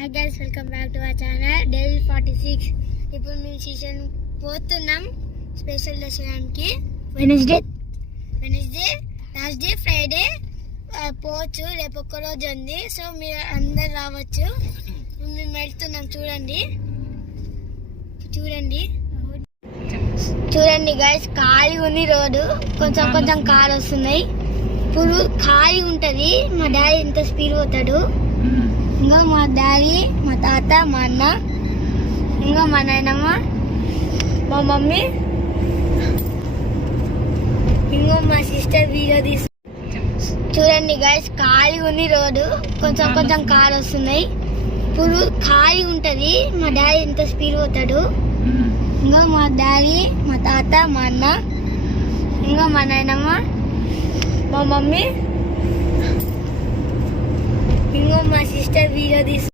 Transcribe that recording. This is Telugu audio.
Hi guys, welcome back to our channel Day 46. ఇప్పుడు మేము సీజన్ పోతున్నాం స్పెషల్ దర్శనానికి. వెనస్డే థర్స్డే ఫ్రైడే పోవచ్చు. రేపు ఒక్క రోజు ఉంది, సో మీరు అందరు రావచ్చు. మేము వెళ్తున్నాం. చూడండి గైస్, ఖాళీ ఉంది రోడ్డు. కొంచెం కార్ వస్తున్నాయి. ఇప్పుడు ఖాళీ ఉంటుంది. మా డాడీ ఎంత స్పీడ్ పోతాడు. ఇంకా మా డాడీ, మా తాత, మా అన్న, ఇంకా మా నాయనమ్మ, మా మమ్మీ, ఇంకా మా సిస్టర్ వీడియో తీసు. చూడండి గైస్, ఖాళీ ఉంది రోడ్డు. కొంచెం కార్ వస్తున్నాయి. ఇప్పుడు ఖాళీ ఉంటుంది. మా డాడీ ఎంత స్పీడ్ పోతాడు. ఇంకా మా డాడీ, మా తాత, మా అన్న, ఇంకా మా నాయనమ్మ, మా మమ్మీ, ఇంకో మా సిస్టర్ వీడియో తీసు.